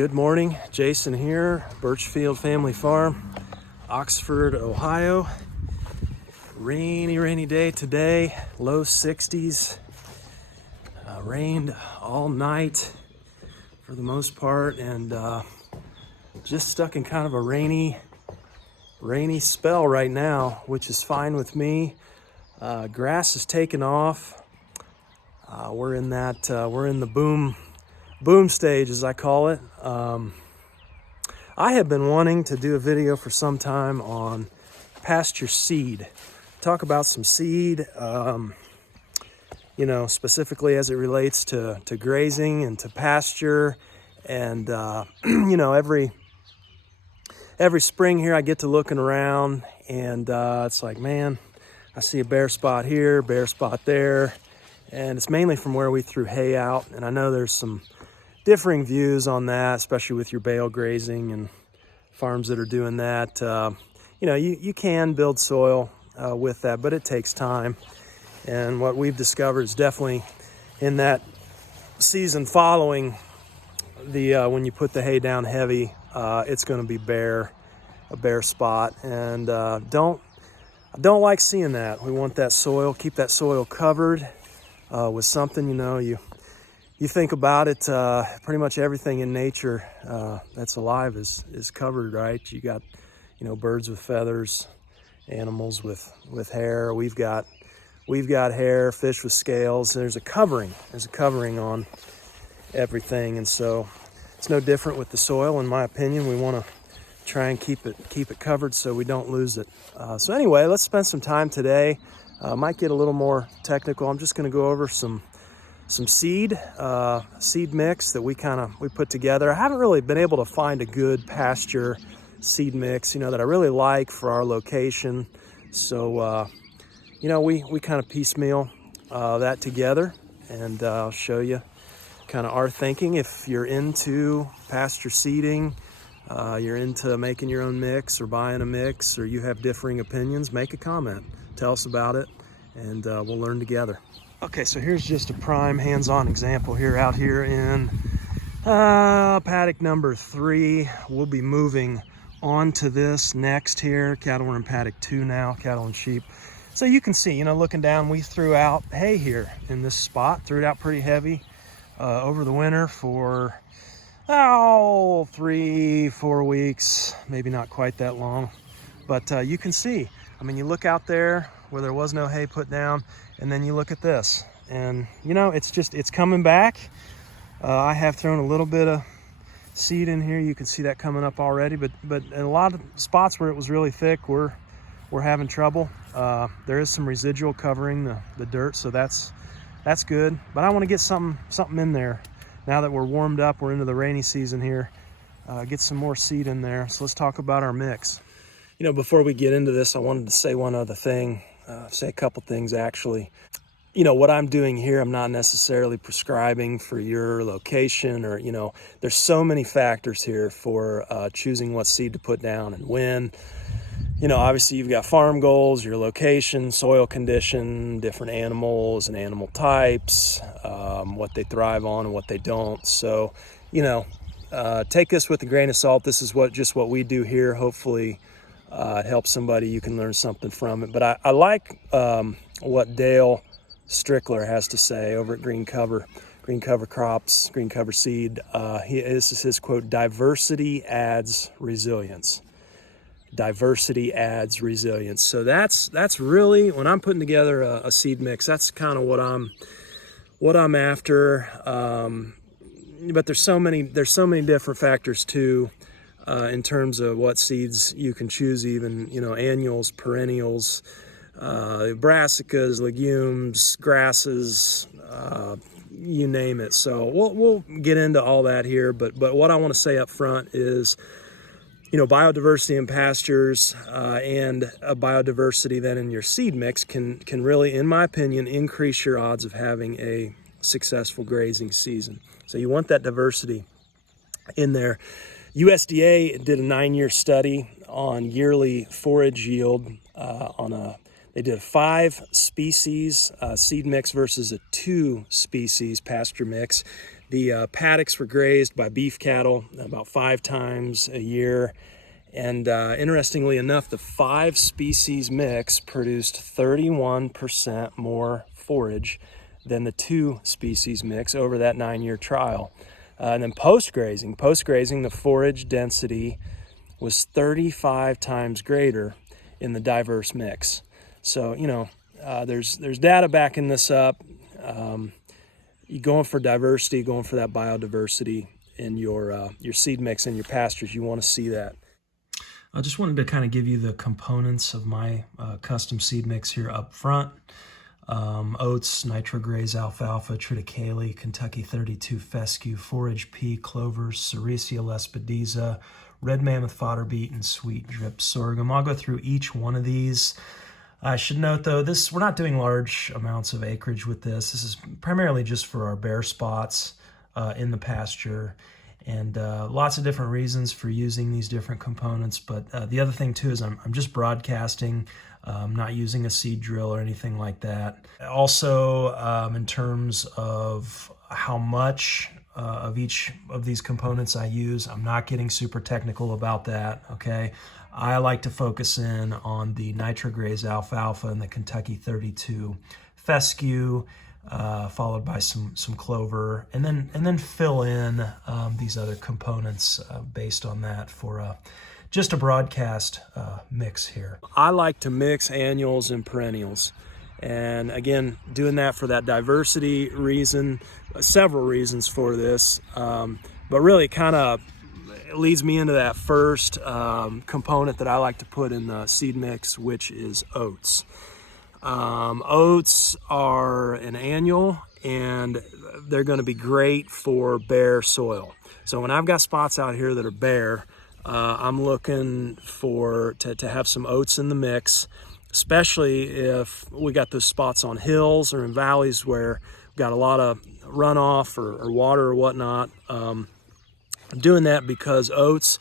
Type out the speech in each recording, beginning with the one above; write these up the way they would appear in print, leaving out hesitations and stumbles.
Good morning, Jason here, Birchfield Family Farm, Oxford, Ohio. Rainy day today, low 60s. Rained all night for the most part, and just stuck in kind of a rainy spell right now, which is fine with me. Grass is taking off. We're in the boom stage, as I call it. I have been wanting to do a video for some time on pasture seed. Talk about some seed, specifically as it relates to grazing and to pasture. And, every spring here I get to looking around and it's like, man, I see a bare spot here, bare spot there. And it's mainly from where we threw hay out. And I know there's some differing views on that, especially with your bale grazing and farms that are doing that. You can build soil with that, but it takes time. And what we've discovered is definitely in that season following the when you put the hay down heavy, it's going to be a bare spot. And I don't like seeing that. We want that soil, keep that soil covered with something. You think about it, pretty much everything in nature that's alive is covered, right? You got, birds with feathers, animals with hair. We've got hair, fish with scales. There's a covering on everything, and so it's no different with the soil. In my opinion, we want to try and keep it covered so we don't lose it. So anyway, let's spend some time today. Might get a little more technical. I'm just going to go over some seed mix that we put together. I haven't really been able to find a good pasture seed mix, that I really like for our location. So, we kind of piecemeal that together, and I'll show you kind of our thinking. If you're into pasture seeding, you're into making your own mix or buying a mix, or you have differing opinions, make a comment. Tell us about it, and we'll learn together. Okay, so here's just a prime hands-on example here out here in paddock number 3. We'll be moving on to this next here. Cattle are in paddock 2 now, cattle and sheep. So you can see, looking down, we threw out hay here in this spot, threw it out pretty heavy over the winter for 3-4 weeks, maybe not quite that long. But you can see, you look out there where there was no hay put down, and then you look at this, and it's coming back. I have thrown a little bit of seed in here. You can see that coming up already, but in a lot of spots where it was really thick, we're having trouble. There is some residual covering the dirt, so that's good. But I want to get something in there now that we're warmed up. We're into the rainy season here. Get some more seed in there. So let's talk about our mix. Before we get into this, I wanted to say one other thing. Say a couple things actually. What I'm doing here, I'm not necessarily prescribing for your location, or there's so many factors here for choosing what seed to put down and when. Obviously you've got farm goals, your location, soil condition, different animals and animal types, what they thrive on and what they don't. So take this with a grain of salt. This is what we do here. Hopefully it helps somebody. You can learn something from it. But I like what Dale Strickler has to say over at Green Cover Crops, Green Cover Seed. This is his quote: "Diversity adds resilience." Diversity adds resilience. So that's really, when I'm putting together a seed mix, that's kind of what I'm after. But there's so many different factors too. In terms of what seeds you can choose, even annuals, perennials, brassicas, legumes, grasses, you name it. So we'll get into all that here, but what I want to say up front is, biodiversity in pastures and a biodiversity then in your seed mix can really, in my opinion, increase your odds of having a successful grazing season. So you want that diversity in there. USDA did a 9-year study on yearly forage yield they did a 5 species seed mix versus a 2 species pasture mix. The paddocks were grazed by beef cattle about 5 times a year. And interestingly enough, the 5 species mix produced 31% more forage than the 2 species mix over that 9-year trial. And then post-grazing, the forage density was 35 times greater in the diverse mix. So, you know, there's data backing this up. You're going for diversity, going for that biodiversity in your seed mix and your pastures. You want to see that. I just wanted to kind of give you the components of my custom seed mix here up front. Oats, Nitro, graze, Alfalfa, triticale, Kentucky 32 fescue, Forage Pea, Clover, Cerisia Lespedeza, red mammoth fodder beet, and sweet drip sorghum. I'll go through each one of these. I should note though, we're not doing large amounts of acreage with this. This is primarily just for our bare spots in the pasture. And lots of different reasons for using these different components. But the other thing too is I'm just broadcasting, not using a seed drill or anything like that. Also, in terms of how much of each of these components I use, I'm not getting super technical about that, okay? I like to focus in on the Nitro Graze Alfalfa and the Kentucky 32 fescue, followed by some Clover, and then fill in these other components based on that for just a broadcast mix here. I like to mix annuals and perennials, and again, doing that for that diversity reason, several reasons for this, but really kind of leads me into that first component that I like to put in the seed mix, which is oats. Oats are an annual, and they're going to be great for bare soil. So when I've got spots out here that are bare, I'm looking to have some oats in the mix, especially if we got those spots on hills or in valleys where we've got a lot of runoff or water or whatnot. I'm doing that because oats,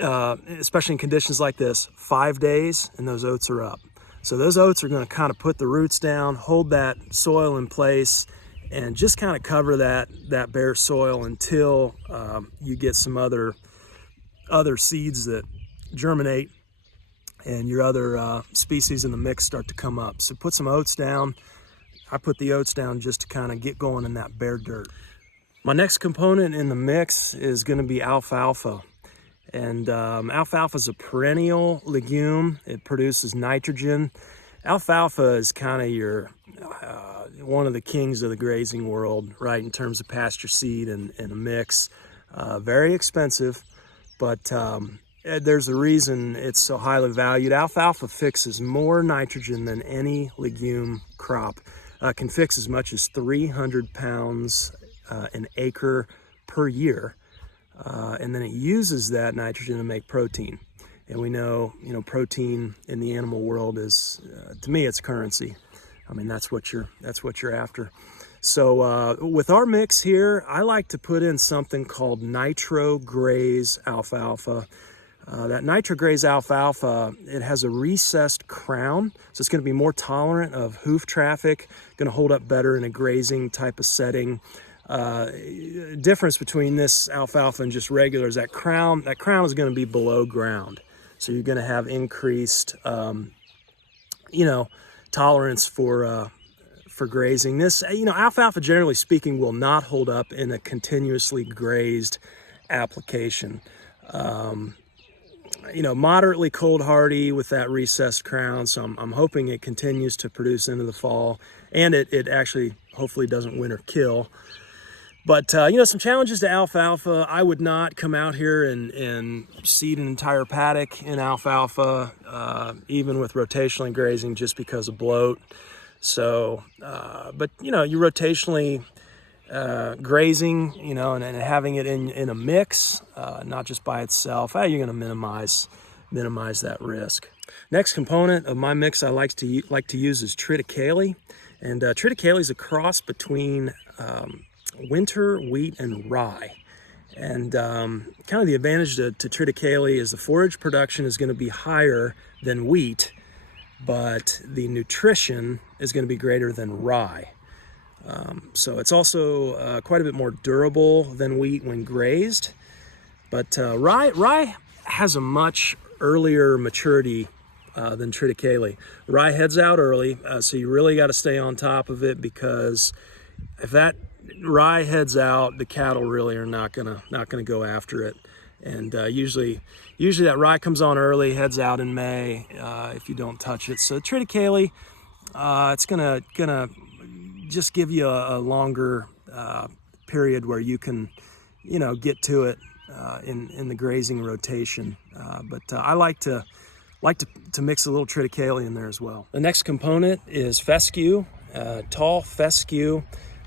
especially in conditions like this, 5 days and those oats are up. So those oats are going to kind of put the roots down, hold that soil in place, and just kind of cover that bare soil until you get some other seeds that germinate and your other species in the mix start to come up. So put some oats down. I put the oats down just to kind of get going in that bare dirt. My next component in the mix is going to be alfalfa. And alfalfa is a perennial legume. It produces nitrogen. Alfalfa is kind of your one of the kings of the grazing world, right, in terms of pasture seed and a mix. Very expensive, but there's a reason it's so highly valued. Alfalfa fixes more nitrogen than any legume crop. Can fix as much as 300 pounds an acre per year. And then it uses that nitrogen to make protein. And we know, protein in the animal world is, to me, it's currency. I mean, that's what you're after. So with our mix here, I like to put in something called Nitro Graze Alfalfa. That Nitro Graze Alfalfa, it has a recessed crown, so it's going to be more tolerant of hoof traffic, going to hold up better in a grazing type of setting. Difference between this alfalfa and just regular is that crown is going to be below ground, so you're going to have increased tolerance for grazing. This alfalfa, generally speaking, will not hold up in a continuously grazed application. Moderately cold hardy with that recessed crown, so I'm hoping it continues to produce into the fall, and it actually hopefully doesn't winter kill. But, some challenges to alfalfa. I would not come out here and seed an entire paddock in alfalfa, even with rotationally grazing, just because of bloat. So, but, you rotationally grazing, and having it in a mix, not just by itself, you're going to minimize that risk. Next component of my mix I like to use is triticale. And triticale is a cross between winter wheat and rye, and kind of the advantage to triticale is the forage production is going to be higher than wheat, but the nutrition is going to be greater than rye. So it's also quite a bit more durable than wheat when grazed. But rye has a much earlier maturity than triticale. Rye heads out early, so you really got to stay on top of it, because if that rye heads out, the cattle really are not gonna go after it. And usually that rye comes on early, heads out in May if you don't touch it. So triticale, it's gonna just give you a longer period where you can, get to it in the grazing rotation. But I like to mix a little triticale in there as well. The next component is fescue, tall fescue.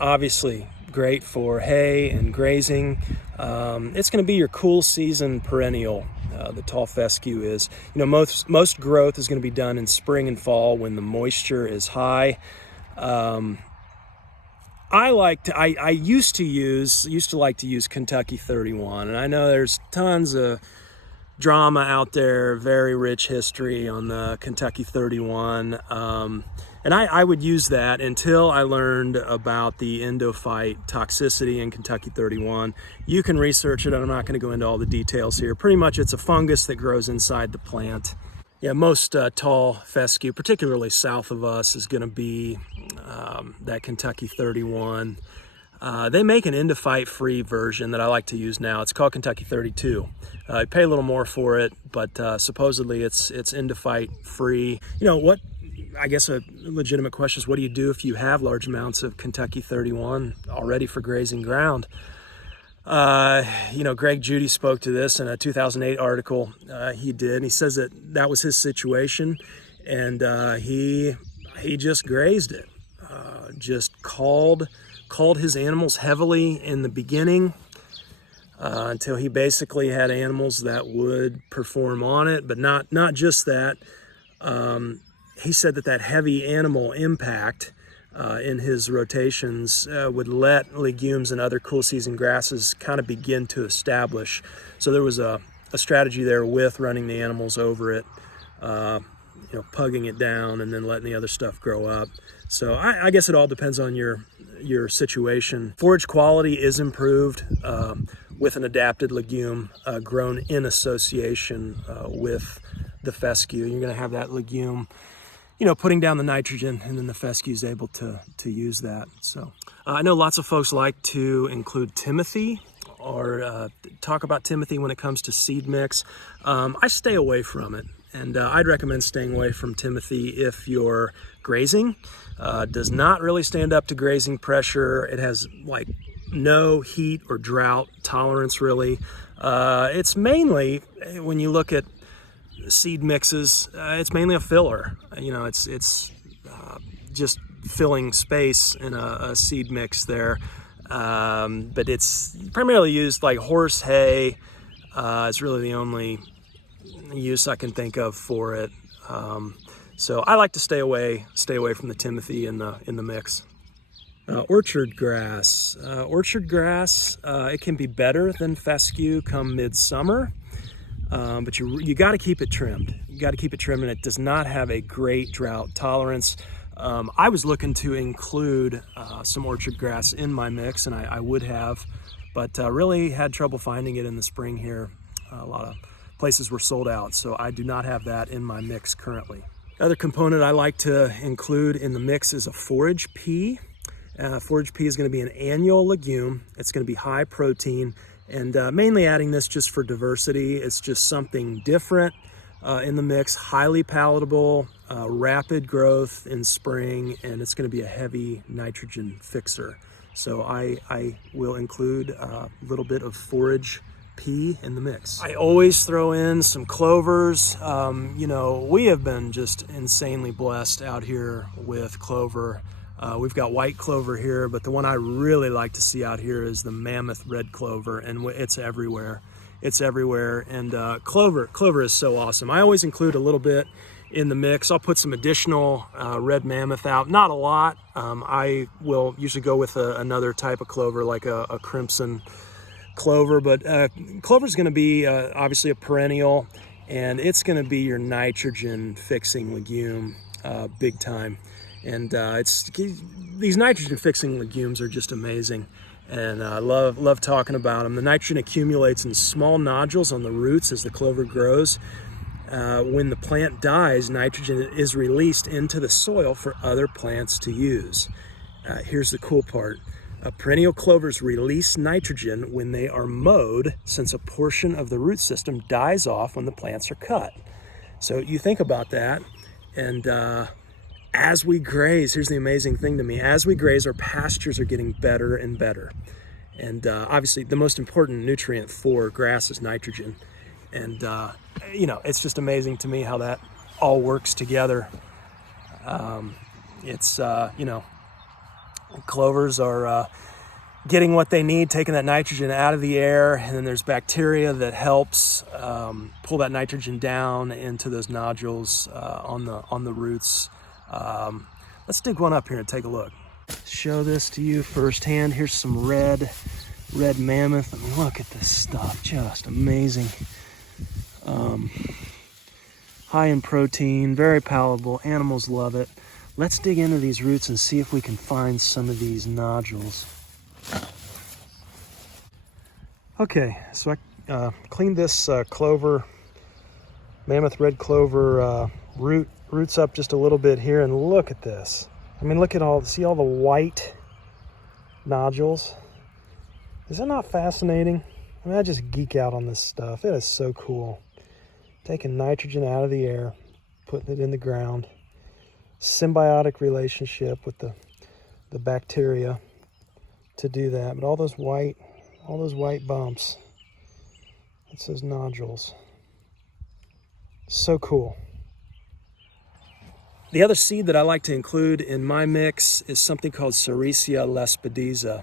Obviously great for hay and grazing. It's going to be your cool season perennial. The tall fescue is, most growth is going to be done in spring and fall when the moisture is high. I used to like to use Kentucky 31, and I know there's tons of drama out there, very rich history on the Kentucky 31. And I would use that until I learned about the endophyte toxicity in Kentucky 31. You can research it, and I'm not going to go into all the details here. Pretty much it's a fungus that grows inside the plant. Yeah, most tall fescue, particularly south of us, is going to be that Kentucky 31. They make an endophyte-free version that I like to use now. It's called Kentucky 32. I pay a little more for it, but supposedly it's endophyte-free. I guess a legitimate question is, what do you do if you have large amounts of Kentucky 31 already for grazing ground? Greg Judy spoke to this in a 2008 article he did. And he says that was his situation, and he just grazed it. Just called his animals heavily in the beginning until he basically had animals that would perform on it, but not just that. He said that heavy animal impact in his rotations would let legumes and other cool season grasses kind of begin to establish. So there was a strategy there with running the animals over it, pugging it down and then letting the other stuff grow up. So I guess it all depends on your situation. Forage quality is improved with an adapted legume grown in association with the fescue. You're going to have that legume putting down the nitrogen, and then the fescue is able to use that. So I know lots of folks like to include Timothy or talk about Timothy when it comes to seed mix. I stay away from it, and I'd recommend staying away from Timothy if you're grazing. Does not really stand up to grazing pressure. It has no heat or drought tolerance really. It's mainly, when you look at seed mixes, it's mainly a filler. It's just filling space in a seed mix there. But it's primarily used like horse hay. It's really the only use I can think of for it. So I like to stay away from the Timothy in the mix. Orchard grass. It can be better than fescue come midsummer. But you got to keep it trimmed. You got to keep it trimmed, and it does not have a great drought tolerance. I was looking to include some orchard grass in my mix, and I would have, but really had trouble finding it in the spring here. A lot of places were sold out, so I do not have that in my mix currently. Other component I like to include in the mix is a forage pea. Forage pea is going to be an annual legume. It's going to be high protein. And mainly adding this just for diversity. It's just something different in the mix, highly palatable, rapid growth in spring, and it's going to be a heavy nitrogen fixer. So I will include a little bit of forage pea in the mix. I always throw in some clovers. We have been just insanely blessed out here with clover. We've got white clover here, but the one I really like to see out here is the Mammoth Red Clover, and it's everywhere. It's everywhere, and clover is so awesome. I always include a little bit in the mix. I'll put some additional red mammoth out, not a lot. I will usually go with another type of clover, like a crimson clover, but clover is going to be obviously a perennial, and it's going to be your nitrogen fixing legume big time. And these nitrogen fixing legumes are just amazing. And I love talking about them. The nitrogen accumulates in small nodules on the roots as the clover grows. When the plant dies, nitrogen is released into the soil for other plants to use. Here's the cool part. Perennial clovers release nitrogen when they are mowed, since a portion of the root system dies off when the plants are cut. So you think about that, and as we graze, here's the amazing thing to me, as we graze, our pastures are getting better and better. And obviously the most important nutrient for grass is nitrogen. And you know, it's just amazing to me how that all works together. You know, clovers are getting what they need, taking that nitrogen out of the air, and then there's bacteria that helps pull that nitrogen down into those nodules on the roots. Let's dig one up here and take a look. Show this to you firsthand. Here's some red mammoth. I mean, look at this stuff, just amazing. High in protein, very palatable. Animals love it. Let's dig into these roots and see if we can find some of these nodules. Okay, so I cleaned this clover, mammoth red clover roots up just a little bit here, and look at this. I mean, look at see all the white nodules? Is that not fascinating? I mean, I just geek out on this stuff. It is so cool. Taking nitrogen out of the air, putting it in the ground. Symbiotic relationship with the bacteria to do that. But all those white bumps, it's those nodules. So cool. The other seed that I like to include in my mix is something called Cerisia Lespedeza.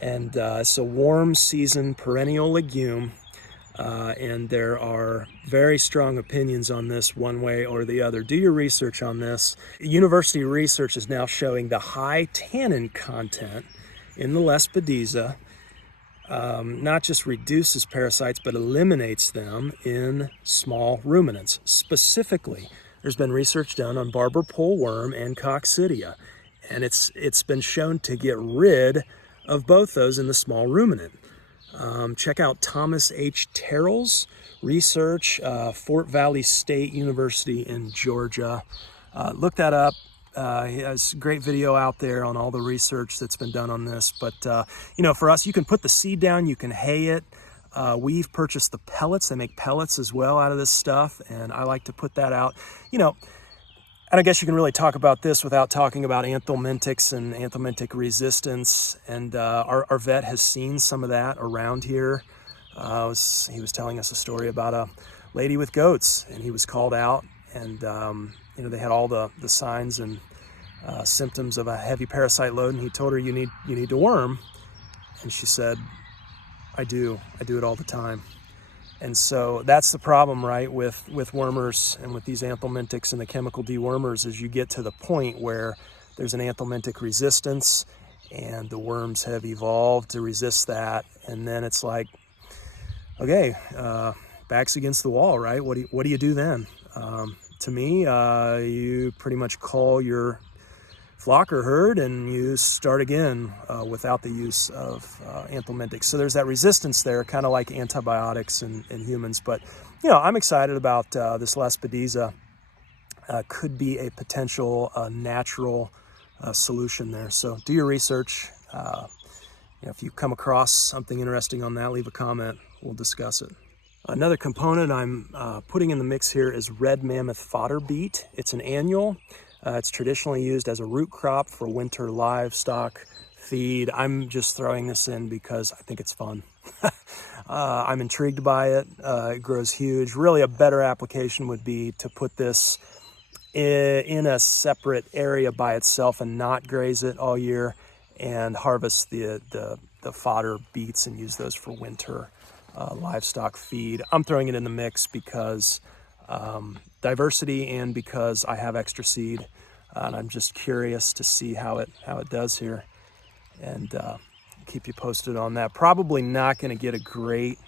And it's a warm season perennial legume. And there are very strong opinions on this one way or the other. Do your research on this. University research is now showing the high tannin content in the Lespedeza not just reduces parasites, but eliminates them in small ruminants. Specifically, there's been research done on barber pole worm and coccidia, and it's been shown to get rid of both those in the small ruminant. Check out Thomas H. Terrell's research, Fort Valley State University in Georgia. Look that up. He has a great video out there on all the research that's been done on this. But, you know, for us, you can put the seed down, you can hay it. We've purchased the pellets. They make pellets as well out of this stuff, and I like to put that out. You know, and I guess you can really talk about this without talking about anthelmintics and anthelmintic resistance. And our vet has seen some of that around here. He was telling us a story about a lady with goats, and he was called out, and you know, they had all the signs and symptoms of a heavy parasite load, and he told her, you need to worm. And she said, I do it all the time. And so that's the problem, right, with wormers and with these anthelmintics and the chemical dewormers, is you get to the point where there's an anthelmintic resistance and the worms have evolved to resist that. And then it's like, okay, back's against the wall, right? What do you do then? To me, you pretty much call your flock or herd and you start again without the use of anthelmintics. So there's that resistance there, kind of like antibiotics in humans. But, you know, I'm excited about this Lespedeza. Could be a potential natural solution there. So do your research. You know, if you come across something interesting on that, leave a comment. We'll discuss it. Another component I'm putting in the mix here is red mammoth fodder beet. It's an annual. It's traditionally used as a root crop for winter livestock feed. I'm just throwing this in because I think it's fun. I'm intrigued by it. It grows huge. Really, a better application would be to put this in a separate area by itself and not graze it all year, and harvest the fodder beets and use those for winter livestock feed. I'm throwing it in the mix because diversity and because I have extra seed, and I'm just curious to see how it does here, and keep you posted on that. Probably not going to get a great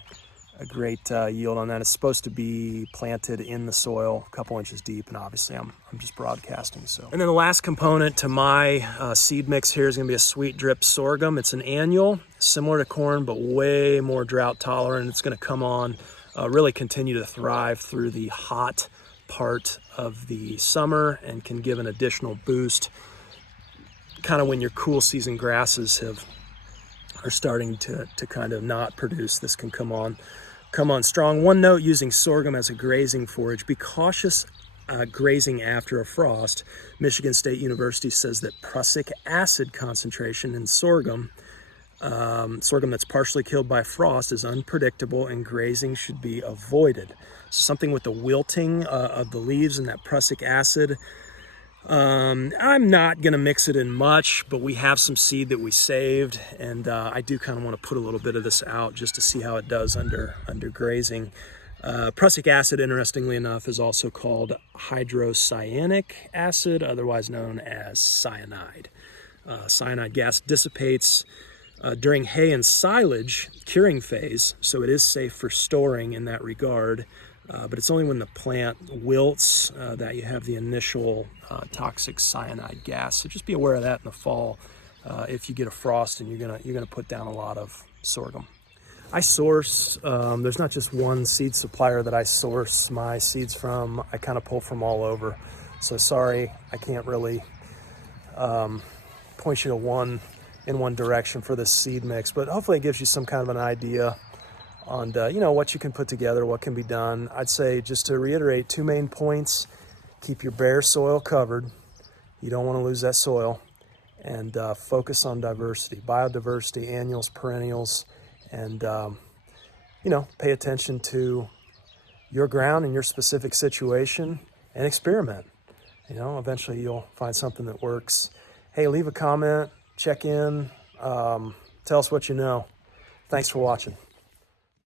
yield on that. It's supposed to be planted in the soil a couple inches deep, and obviously I'm just broadcasting. So, and then the last component to my seed mix here is going to be a sweet drip sorghum. It's an annual, similar to corn, but way more drought tolerant. It's going to come on, really continue to thrive through the hot part of the summer and can give an additional boost kind of when your cool season grasses are starting to kind of not produce. This can come on strong. One note, using sorghum as a grazing forage, be cautious grazing after a frost. Michigan State University says that prussic acid concentration in sorghum that's partially killed by frost, is unpredictable, and grazing should be avoided. So something with the wilting of the leaves and that prussic acid, I'm not gonna mix it in much, but we have some seed that we saved, and I do kind of want to put a little bit of this out just to see how it does under grazing. Prussic acid, interestingly enough, is also called hydrocyanic acid, otherwise known as cyanide. Cyanide gas dissipates during hay and silage curing phase, so it is safe for storing in that regard. But it's only when the plant wilts that you have the initial toxic cyanide gas. So just be aware of that in the fall if you get a frost and you're gonna put down a lot of sorghum. I source. There's not just one seed supplier that I source my seeds from. I kind of pull from all over. So sorry, I can't really point you to one direction for this seed mix, but hopefully it gives you some kind of an idea on what you can put together, what can be done. I'd say, just to reiterate, 2 main points: keep your bare soil covered. You don't want to lose that soil, and focus on diversity, biodiversity, annuals, perennials, and pay attention to your ground and your specific situation, and experiment. Eventually you'll find something that works. Hey, leave a comment, check in, tell us what you know. Thanks for watching.